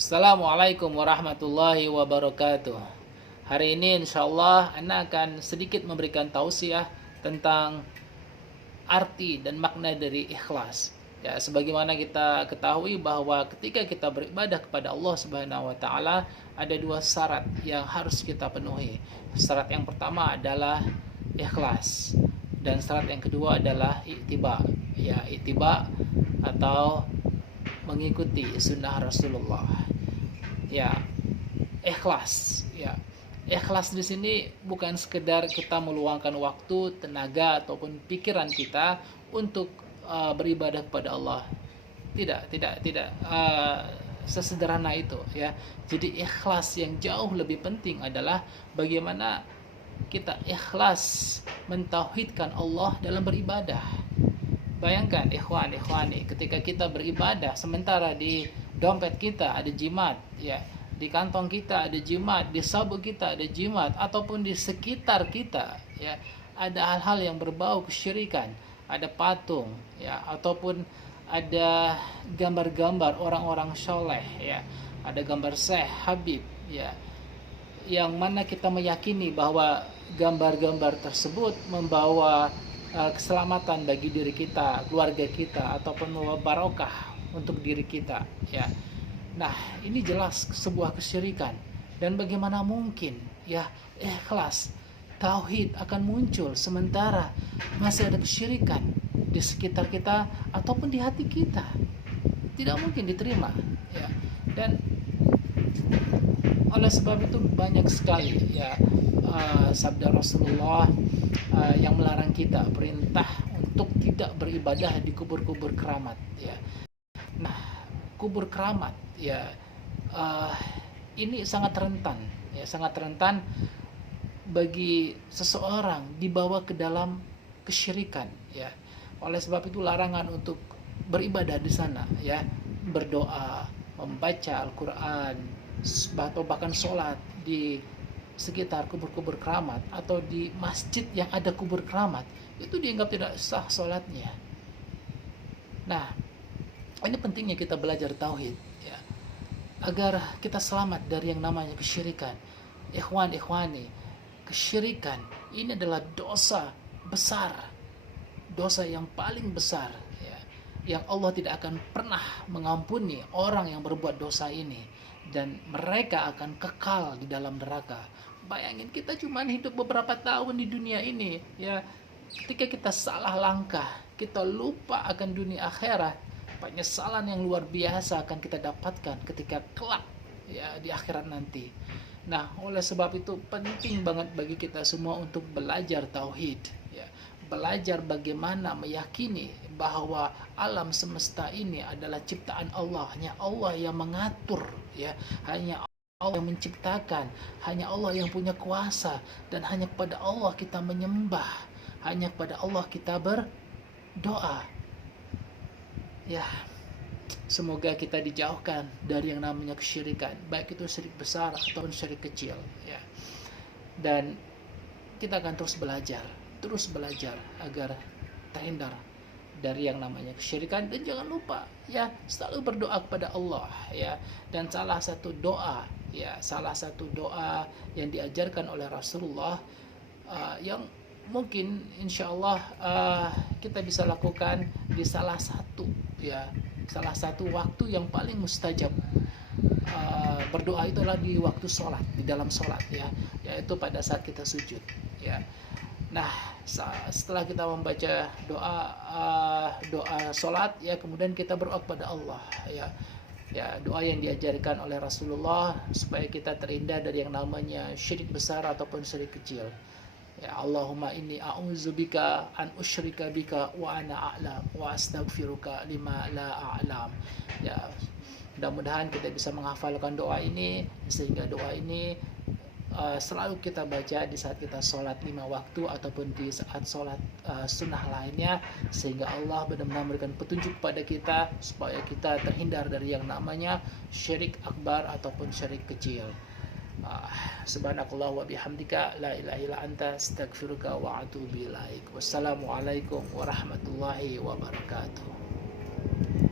Assalamualaikum warahmatullahi wabarakatuh. Hari ini insya Allah Ana akan sedikit memberikan tausiah tentang arti dan makna dari ikhlas. Ya, sebagaimana kita ketahui bahwa ketika kita beribadah kepada Allah Subhanahu wa taala ada dua syarat yang harus kita penuhi. Syarat yang pertama adalah ikhlas dan syarat yang kedua adalah ittiba. Ya, ittiba atau mengikuti sunnah Rasulullah. Ya, ikhlas. Ya, ikhlas di sini bukan sekedar kita meluangkan waktu, tenaga ataupun pikiran kita untuk beribadah kepada Allah. Tidak sesederhana itu ya. Jadi ikhlas yang jauh lebih penting adalah bagaimana kita ikhlas mentauhidkan Allah dalam beribadah. Bayangkan ikhwani, ketika kita beribadah sementara di dompet kita ada jimat, ya, di kantong kita ada jimat, di sabuk kita ada jimat, ataupun di sekitar kita, ya, ada hal-hal yang berbau kesyirikan, ada patung, ya, ataupun ada gambar-gambar orang-orang soleh, ya, ada gambar Syekh Habib, ya, yang mana kita meyakini bahwa gambar-gambar tersebut membawa keselamatan bagi diri kita, keluarga kita, ataupun membawa barokah untuk diri kita, ya. Nah, ini jelas sebuah kesyirikan. Dan bagaimana mungkin ya ikhlas, tauhid akan muncul sementara masih ada kesyirikan di sekitar kita ataupun di hati kita? Tidak mungkin diterima, ya. Dan oleh sebab itu banyak sekali ya sabda Rasulullah yang melarang kita, perintah untuk tidak beribadah di kubur-kubur keramat, ya. Nah, kubur keramat, ya, ini sangat rentan, ya, sangat rentan bagi seseorang dibawa ke dalam kesyirikan, ya. Oleh sebab itu larangan untuk beribadah di sana, ya, berdoa, membaca Al-Quran, atau bahkan sholat di sekitar kubur-kubur keramat atau di masjid yang ada kubur keramat, itu dianggap tidak sah sholatnya. Nah, ini pentingnya kita belajar tauhid, ya, agar kita selamat dari yang namanya kesyirikan. Ikhwani, kesyirikan ini adalah dosa besar, dosa yang paling besar, ya, yang Allah tidak akan pernah mengampuni orang yang berbuat dosa ini, dan mereka akan kekal di dalam neraka. Bayangin, kita cuma hidup beberapa tahun di dunia ini, ya. Ketika kita salah langkah, kita lupa akan dunia akhirat, penyesalan yang luar biasa akan kita dapatkan ketika kelak, ya, di akhirat nanti. Nah, oleh sebab itu penting banget bagi kita semua untuk belajar tauhid, ya. Belajar bagaimana meyakini bahwa alam semesta ini adalah ciptaan Allah, hanya Allah yang mengatur, ya, hanya Allah yang menciptakan, hanya Allah yang punya kuasa, dan hanya kepada Allah kita menyembah, hanya kepada Allah kita berdoa. Ya, semoga kita dijauhkan dari yang namanya kesyirikan, baik itu syirik besar ataupun syirik kecil, ya. Dan kita akan terus belajar agar terhindar dari yang namanya kesyirikan. Dan jangan lupa, ya, selalu berdoa kepada Allah, ya. Dan salah satu doa yang diajarkan oleh Rasulullah, yang mungkin insya Allah kita bisa lakukan di salah satu waktu yang paling mustajab berdoa, itulah di waktu sholat, di dalam sholat, ya, yaitu pada saat kita sujud, ya. Nah, setelah kita membaca doa sholat, ya, kemudian kita berdoa kepada Allah, ya. Ya, doa yang diajarkan oleh Rasulullah supaya kita terhindar dari yang namanya syirik besar ataupun syirik kecil. Ya, Allahumma inni a'udzubika an usyrika bika wa ana a'lam wa astaghfiruka lima la a'lam. Ya, mudah-mudahan kita bisa menghafalkan doa ini, sehingga doa ini selalu kita baca di saat kita sholat 5 waktu ataupun di saat sholat sunnah lainnya, sehingga Allah benar-benar memberikan petunjuk kepada kita supaya kita terhindar dari yang namanya syirik akbar ataupun syirik kecil. Subhanakallah wa bihamdika la ilaha illa anta astaghfiruka wa atubu ilaik. Wassalamualaikum warahmatullahi wabarakatuh.